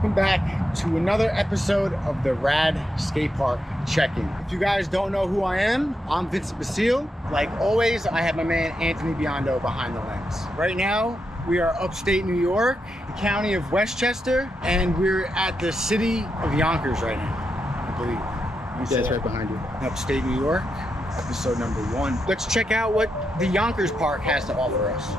welcome back to another episode of the Rad Skate Park Check-In. If you guys don't know who I am, I'm Vincent Basile. Like always, I have my man Anthony Biondo behind the lens. Right now, we are upstate New York, the county of Westchester, and we're at the city of Yonkers right now, I believe. Yeah, it's right behind you. Upstate New York, episode number 1. Let's check out what the Yonkers Park has to offer us.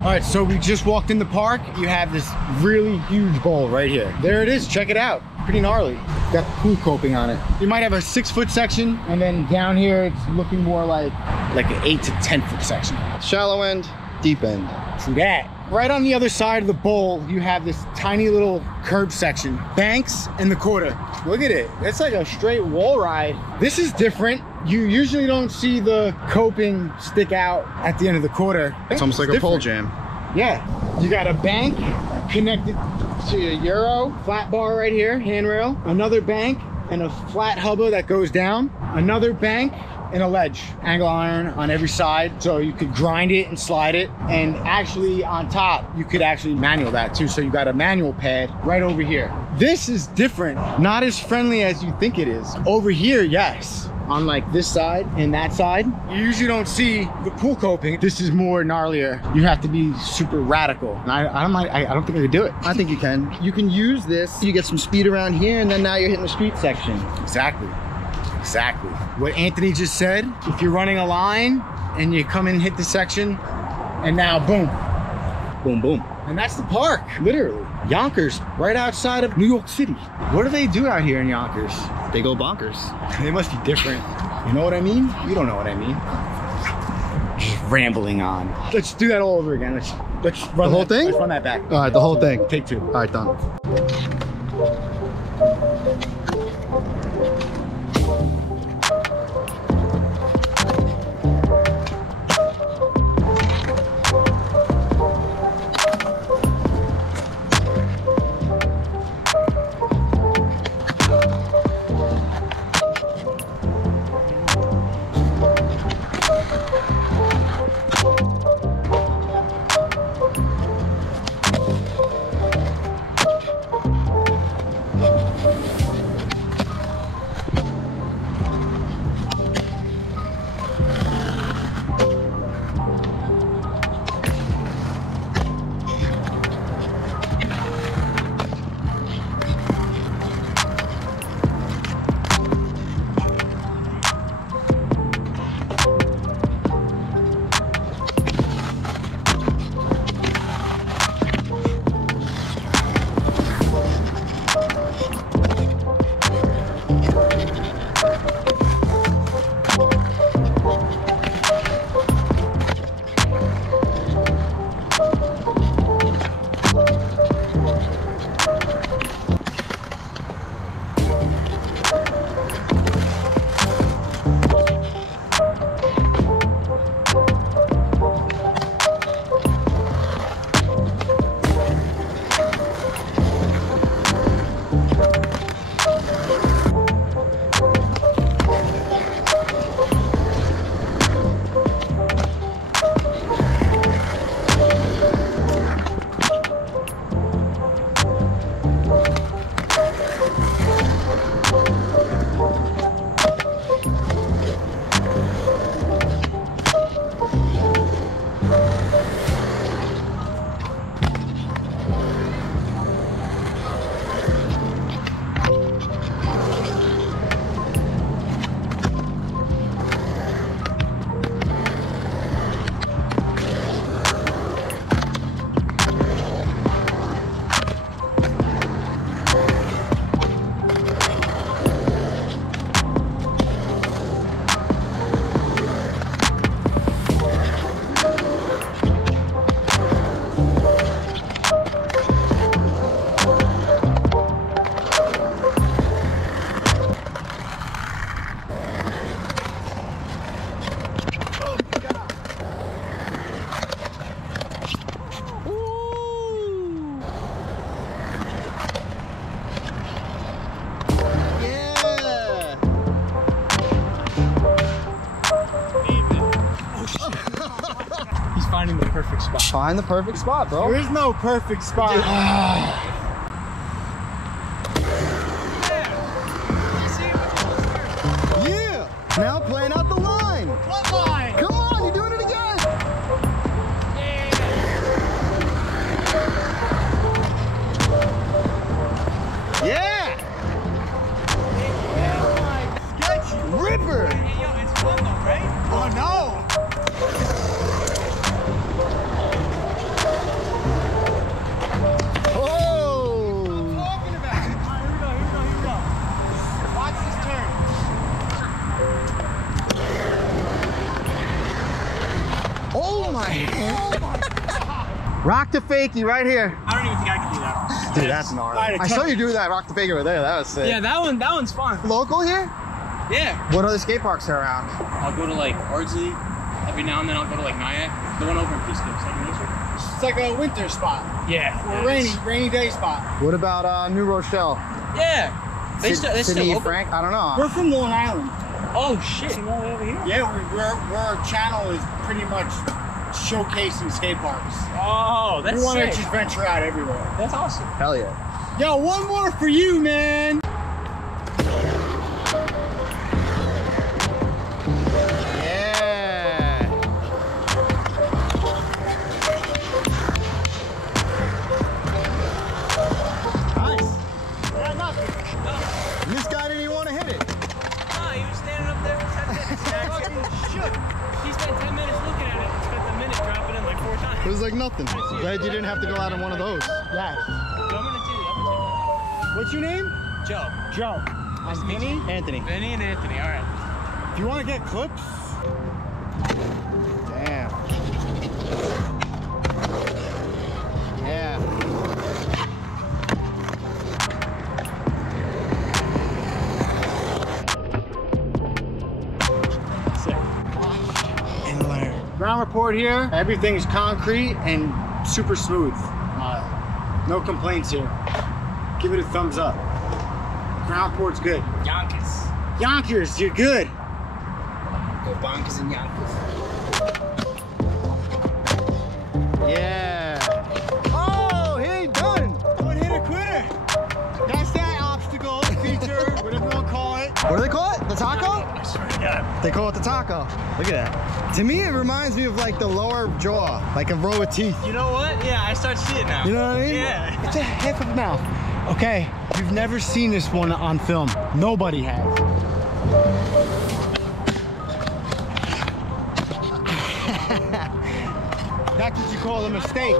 All right, so we just walked in the park. You have this really huge bowl right here. There it is, check it out. Pretty gnarly. Got pool coping on it. You might have a 6-foot section, and then down here it's looking more like an 8 to 10-foot section. Shallow end, deep end. See that? Right on the other side of the bowl, you have this tiny little curb section. Banks and the quarter. Look at it. It's like a straight wall ride. This is different. You usually don't see the coping stick out at the end of the quarter. It's almost like a pole jam. Yeah. You got a bank connected to a Euro flat bar right here, handrail. Another bank and a flat hubba that goes down. Another bank and a ledge, angle iron on every side, so you could grind it and slide it. And actually on top, you could actually manual that too. So you got a manual pad right over here. This is different, not as friendly as you think it is. Over here, yes. On like this side and that side, you usually don't see the pool coping. This is more gnarlier. You have to be super radical. And I don't think I could do it. I think you can. You can use this, you get some speed around here, and then now you're hitting the street section. Exactly. Exactly. What Anthony just said, if you're running a line and you come in and hit the section, and now boom. Boom, boom. And that's the park, literally. Yonkers, right outside of New York City. What do they do out here in Yonkers? They go bonkers. They must be different. You know what I mean? You don't know what I mean. Just rambling on. Let's do that all over again. Let's run the whole thing? Let's run that back. All right, the whole thing. Take 2. All right, done. finding the perfect spot. Find the perfect spot, bro. There is no perfect spot. Yeah! Now playing out the line. What line? Come on, you're doing it again. Yeah! Sketchy. Ripper! Hey, yo, it's fun though, right? Oh no! Oh! Talking about it. All right, here we go, here we go, here we go. Watch this turn. Oh my! Rock the fakie right here. I don't even think I can do that. Dude, that's gnarly. Alright, I saw you do that rock the fakie over there. That was sick. Yeah, that one's fun. Local here? Yeah. What other skate parks are around? I'll go to like Ardsley. Every now and then I'll go to like Nyack. The one over in Peace Cliff, Second Nature. It's like a winter spot. Yeah. Or rainy day spot. What about New Rochelle? Yeah. They still Sydney, open? Frank? I don't know. We're from Long Island. Oh shit. All the way over here? Yeah, our channel is pretty much showcasing skate parks. Oh, that's We want to sick. just venture out everywhere. That's awesome. Hell yeah. Yo, one more for you, man. Yeah. Nice. Yeah, nothing. This guy didn't even want to hit it. No, he was standing up there for 10 minutes. Fucking shook. He spent 10 minutes looking at it and spent a minute dropping it like 4 times. It was like nothing. Glad you didn't have to go out on one of those. Yes. I'm gonna do that. What's your name? Joe. Joe. I'm Vinny. Anthony. Benny and Anthony, alright. If you want to get clips, Damn. Yeah. Sick. and learn. Ground report here. Everything's concrete and super smooth. No complaints here. Give it a thumbs up. Ground report's good. Yonkers. Yonkers, you're good. Go bonkers and Yonkers. Yeah. Oh, he ain't done. One hit a quitter. That's that obstacle feature, whatever you want to call it. What do they call it? The taco? I swear to God. They call it the taco. Look at that. To me, it reminds me of like the lower jaw, like a row of teeth. You know what? Yeah, I start to see it now. You know what I mean? Yeah. It's a half of a mouth. Okay, you've never seen this one on film. Nobody has. That's what you call a mistake.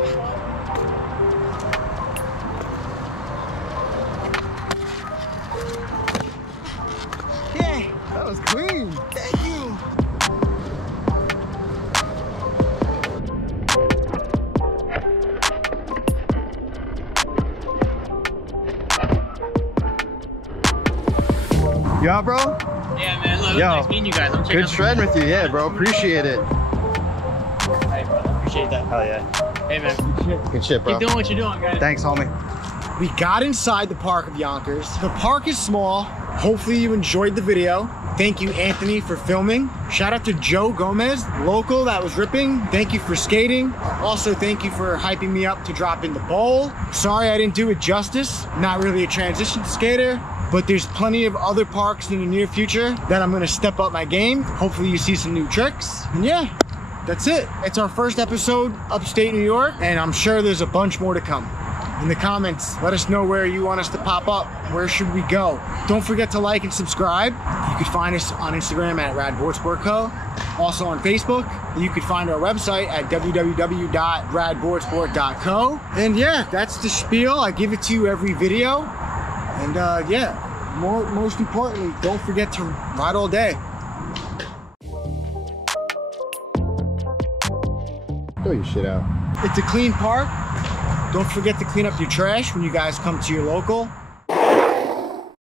Yeah, That was clean. thank you. Yeah, bro? Yeah, man. Look, Yo, nice meeting you guys. I'm checking Good out the- shredding with you. Yeah, bro. Appreciate it. Hey, brother. Appreciate that. Hell yeah. Hey, man. Good shit, bro. Keep doing what you're doing, guys. Thanks, homie. We got inside the park of Yonkers. The park is small. Hopefully you enjoyed the video. Thank you, Anthony, for filming. Shout out to Joe Gomez, local, that was ripping. Thank you for skating. Also, thank you for hyping me up to drop in the bowl. Sorry I didn't do it justice. Not really a transition skater, but there's plenty of other parks in the near future that I'm gonna step up my game. Hopefully you see some new tricks. And yeah, that's it. It's our first episode upstate New York, and I'm sure there's a bunch more to come. In the comments, let us know where you want us to pop up. Where should we go? Don't forget to like and subscribe. You could find us on Instagram at Boardsport. Also on Facebook. You could find our website at www.radboardsport.co. And yeah, that's the spiel. I give it to you every video. And yeah, most importantly, don't forget to ride all day. Throw your shit out. It's a clean park. Don't forget to clean up your trash when you guys come to your local.